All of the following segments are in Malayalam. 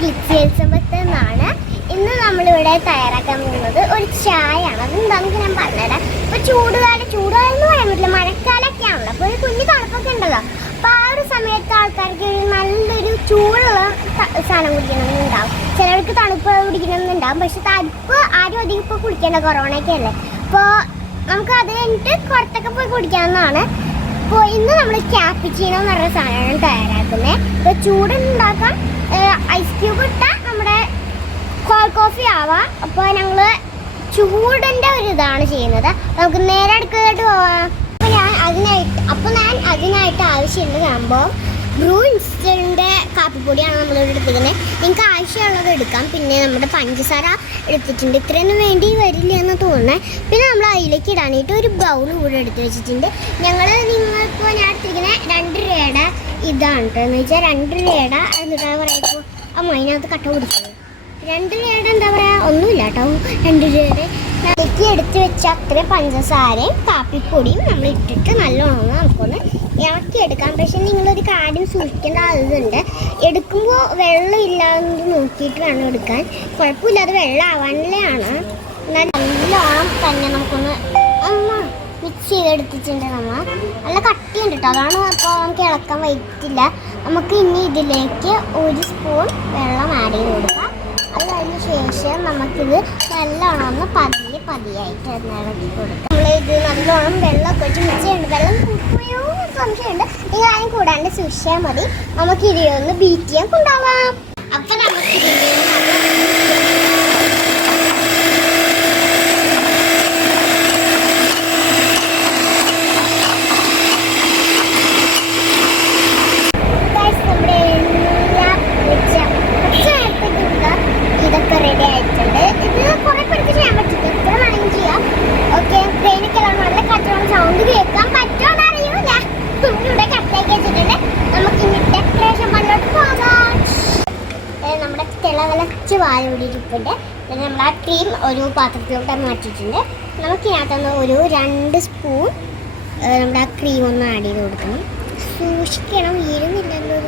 ഗ്ലിറ്റ്സി എലിസബത്ത് എന്നാണ്. ഇന്ന് നമ്മളിവിടെ തയ്യാറാക്കാൻ പോകുന്നത് ഒരു ചായയാണ്. അതെന്താണെന്ന് ഞാൻ പറഞ്ഞുതരാം. ഇപ്പോൾ ചൂടുകാലം എന്ന് പറയാൻ പറ്റില്ല, മഴക്കാലമൊക്കെ ആണല്ലോ. അപ്പോൾ ഒരു കുഞ്ഞു തണുപ്പൊക്കെ ഉണ്ടല്ലോ. അപ്പോൾ ആ ഒരു സമയത്ത് ആൾക്കാർക്ക് നല്ലൊരു ചൂടുള്ള സാധനം കുടിക്കണമെന്നുണ്ടാവും. ചിലർക്ക് തണുപ്പ് കുടിക്കണമെന്നുണ്ടാവും. പക്ഷെ തണുപ്പ് ആരും അധികം ഇപ്പോൾ കുടിക്കേണ്ട, കൊറോണയൊക്കെ അല്ലേ. അപ്പോൾ നമുക്ക് അത് കഴിഞ്ഞിട്ട് പുറത്തൊക്കെ പോയി കുടിക്കാവുന്നതാണ്. അപ്പോൾ ഇന്ന് നമ്മൾ ക്യാപ്പിച്ചീനോ എന്ന് പറഞ്ഞ സാധനമാണ് തയ്യാറാക്കുന്നത്. ഇപ്പോൾ ചൂടുണ്ടാക്കാൻ ഐസ് ക്യൂബ് ഇട്ടാൽ നമ്മുടെ കോൾഡ് കോഫി ആവാം. അപ്പോൾ ഞങ്ങൾ ചൂടിൻ്റെ ഒരു ഇതാണ് ചെയ്യുന്നത്. നമുക്ക് നേരെ അടുക്കളയിലോട്ട് പോവാം. അപ്പോൾ ഞാൻ അതിനായിട്ട് ആവശ്യമുള്ള സംഭവം ബ്രൂ ഇൻസ്റ്റൻറ്റിൻ്റെ കാപ്പിപ്പൊടിയാണ് നമ്മളിവിടെ എടുത്തിരിക്കുന്നത്. നിങ്ങൾക്ക് ആവശ്യമുള്ളത് എടുക്കാം. പിന്നെ നമ്മുടെ പഞ്ചസാര എടുത്തിട്ടുണ്ട്. ഇത്രയൊന്നും വേണ്ടി വരില്ല എന്ന് തോന്നുന്നത്. പിന്നെ നമ്മൾ അതിലേക്ക് ഇടാനായിട്ട് ഒരു ബൗൾ കൂടെ എടുത്ത് വെച്ചിട്ടുണ്ട്. നിങ്ങളിപ്പോൾ ഞാൻ എടുത്തിരിക്കുന്നത് 2 രൂപയുടെ ഇതാണ് കേട്ടോ. എന്ന് വെച്ചാൽ 2 രൂപയുടെ എന്താ പറയുക, ഇപ്പോൾ അതിനകത്ത് കട്ട പിടിച്ചത് 2 രൂപയുടെ എന്താ പറയുക, ഒന്നുമില്ല കേട്ടോ. 2 രൂപയുടെ അതിലേക്ക് എടുത്ത് വെച്ച അത്രയും പഞ്ചസാരയും കാപ്പിപ്പൊടിയും നമ്മൾ ഇട്ടിട്ട് നല്ലോണം നമുക്കൊന്ന് ഇളക്കിയെടുക്കാം. പക്ഷെ നിങ്ങളൊരു കാര്യം സൂക്ഷിക്കേണ്ട ആവശ്യമുണ്ട്. എടുക്കുമ്പോൾ വെള്ളം ഇല്ലാന്ന് നോക്കിയിട്ട് വേണം എടുക്കാൻ. കുഴപ്പമില്ലാതെ വെള്ളം ആവാനുള്ളതാണ്. എന്നാൽ നല്ലോണം തന്നെ നമുക്കൊന്ന് മിക്സ് ചെയ്തെടുത്തിട്ടുണ്ട്. നമ്മൾ നല്ല കട്ടിയുണ്ട് കേട്ടോ. അതാണ് അപ്പോൾ നമുക്ക് ഇളക്കാൻ പറ്റില്ല. നമുക്ക് ഇനി ഇതിലേക്ക് 1 സ്പൂൺ വെള്ളം ആഡ് ചെയ്ത് കൊടുക്കാം. അത് കഴിഞ്ഞ ശേഷം നമുക്കിത് നല്ലോണം പതിയായിട്ട് ഇളക്കി കൊടുക്കാം. നമ്മളിത് നല്ലോണം വെള്ളമൊക്കെ വെച്ച് മിക്സ് ചെയ്യുന്നുണ്ട്. വെള്ളം കൂട്ടുകയോ സംശയമുണ്ട്. നിങ്ങൾ അതിന് കൂടാണ്ട് സൂക്ഷിച്ചാൽ മതി. നമുക്ക് ഇതിലൊന്ന് ബീറ്റ് ചെയ്യാൻ കൊണ്ടുപോവാം. അപ്പം നമുക്ക് ഇതൊക്കെ റെഡി ആയിട്ടുണ്ട്. ഇത് കുറെ പേർക്ക് ചെയ്യാൻ പറ്റില്ല. ഇത്ര വേണമെങ്കിൽ ചെയ്യാം. ഓക്കെ, ട്രെയിനൊക്കെ നല്ല കച്ചവടം സൗണ്ട് കേൾക്കാൻ പറ്റുമോ അറിയൂല. ഇവിടെ കട്ടേക്ക് വെച്ചിട്ടുണ്ട്. നമുക്ക് ഇനി ഡെക്കറേഷൻ പണിലോട്ട് പോകാം. നമ്മുടെ തിളവലച്ച് വായ ഇരിപ്പുണ്ട്. പിന്നെ നമ്മൾ ആ ക്രീം ഒരു പാത്രത്തിലോട്ട് മാറ്റിയിട്ടുണ്ട്. നമുക്കിതിനകത്തൊന്ന് ഒരു 2 സ്പൂൺ നമ്മുടെ ആ ക്രീം ഒന്ന് ആഡ് ചെയ്ത് കൊടുക്കണം. സൂക്ഷിക്കണം, വീഴുന്നില്ലല്ലോ.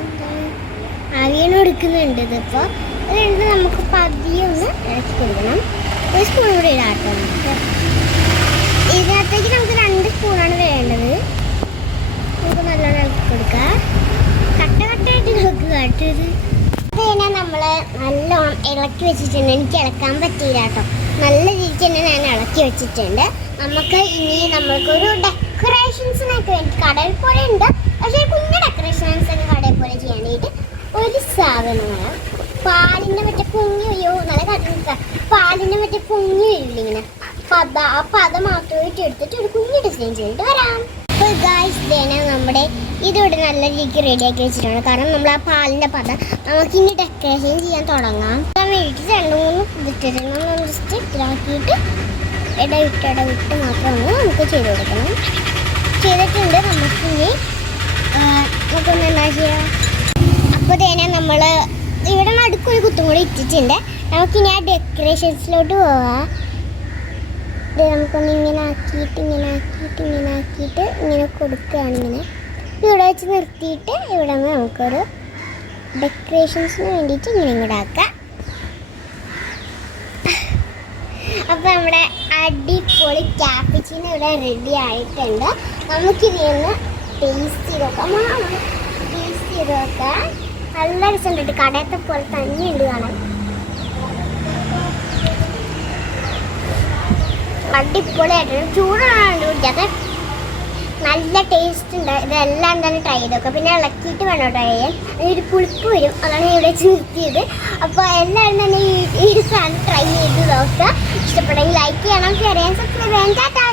വീണ് കൊടുക്കുന്നുണ്ട്. ഇതിപ്പോൾ അതുകൊണ്ട് നമുക്ക് പതിയെ ഒന്ന് ഇളക്കി കൊടുക്കണം. 1 സ്പൂൺ കൂടി ഇടാട്ടോ. ഇതിനകത്തേക്ക് നമുക്ക് 2 സ്പൂണാണ് വേണ്ടത്. നമുക്ക് നല്ലോണം ഇളക്കി കൊടുക്കാം. കട്ടായിട്ട് നോക്കുക കേട്ടത്. പിന്നെ നമ്മൾ നല്ലോണം ഇളക്കി വെച്ചിട്ടുണ്ട്. എനിക്ക് ഇളക്കാൻ പറ്റിയില്ല കേട്ടോ. നല്ല രീതിക്ക് തന്നെ ഞാൻ ഇളക്കി വെച്ചിട്ടുണ്ട്. നമുക്ക് ഇനി നമ്മൾക്കൊരു ഡെക്കറേഷൻസിനൊക്കെ വേണ്ടി കടയിൽ പോലെ ഉണ്ട്. പക്ഷേ കുഞ്ഞു ഡെക്കറേഷൻസ് ഒക്കെ കടയിൽ പോലെ ചെയ്യാനായിട്ട് ഒരു സാധനമാണ് പാലിൻ്റെ മറ്റേ പൊങ്ങി വയ്യോ. നല്ല കണ്ടിട്ട് പാലിൻ്റെ മറ്റേ പൊങ്ങി വരില്ല ഇങ്ങനെ ആ പത മാത്രമായിട്ട് എടുത്തിട്ട് ഒരു കുഞ്ഞു ഡിസൈൻ ചെയ്തിട്ട് വരാം. അപ്പോൾ ഗായ്സ് നമ്മുടെ ഇതിവിടെ നല്ല രീതിക്ക് റെഡിയാക്കി വെച്ചിട്ടാണ്. കാരണം നമ്മൾ ആ പാലിൻ്റെ പത നമുക്കിനി ഡെക്കറേഷൻ ചെയ്യാൻ തുടങ്ങാം. വേണ്ടിയിട്ട് 2-3 ഇതിട്ടിട്ട് നമ്മൾ ജസ്റ്റ് ഇതാക്കിയിട്ട് ഇടവിട്ട് മാത്രമാണ് നമുക്ക് ചെയ്ത് കൊടുക്കണം. ചെയ്തിട്ടുണ്ട്. നമുക്കിനി നമുക്കൊന്ന് എന്താ ചെയ്യുക. അപ്പോൾ തന്നെ നമ്മൾ ഇവിടെ നടുക്കൊരു കുത്തും കൂടി ഇട്ടിട്ടുണ്ട്. നമുക്കിനി ആ ഡെക്കറേഷൻസിലോട്ട് പോവാം. ഇത് നമുക്കൊന്ന് ഇങ്ങനെ ആക്കിയിട്ട് ഇങ്ങനെ കൊടുക്കുകയാണ്. ഇങ്ങനെ ഇവിടെ വെച്ച് നിർത്തിയിട്ട് ഇവിടെ നിന്ന് നമുക്കൊരു ഡെക്കറേഷൻസിന് വേണ്ടിയിട്ട് ഇങ്ങനെ ഇങ്ങോട്ട് ആക്കാം. അപ്പോൾ നമ്മുടെ അടിപൊളി ക്യാപ്പിച്ചിനോ ഇവിടെ റെഡി ആയിട്ടുണ്ട്. നമുക്കിതിന്ന് ടേസ്റ്റ് ചെയ്ത് നോക്കാം. നല്ല രസമുണ്ട്. കടയത്തെ പോലെ തന്നെയുണ്ട് കാണാൻ. അടിപൊളിയായിട്ടുണ്ട്. ചൂടാണ് കുടിക്കാത്ത നല്ല ടേസ്റ്റ് ഉണ്ട്. ഇതെല്ലാം തന്നെ ട്രൈ ചെയ്ത് നോക്കാം. പിന്നെ ഇളക്കിയിട്ട് വേണം ട്രൈ ചെയ്യാൻ. ഒരു പുളിപ്പ് വരും. അതാണ് ഇവിടെ നിർത്തിയത്. അപ്പോൾ എല്ലാവരും തന്നെ ഈ സാധനം ട്രൈ ചെയ്ത് നോക്കുക. ഇഷ്ടപ്പെട്ടെങ്കിൽ ലൈക്ക് ചെയ്യണം, ഷെയർ ചെയ്യാൻ, സബ്സ്ക്രൈബ് ചെയ്യാൻ. ടാറ്റാ.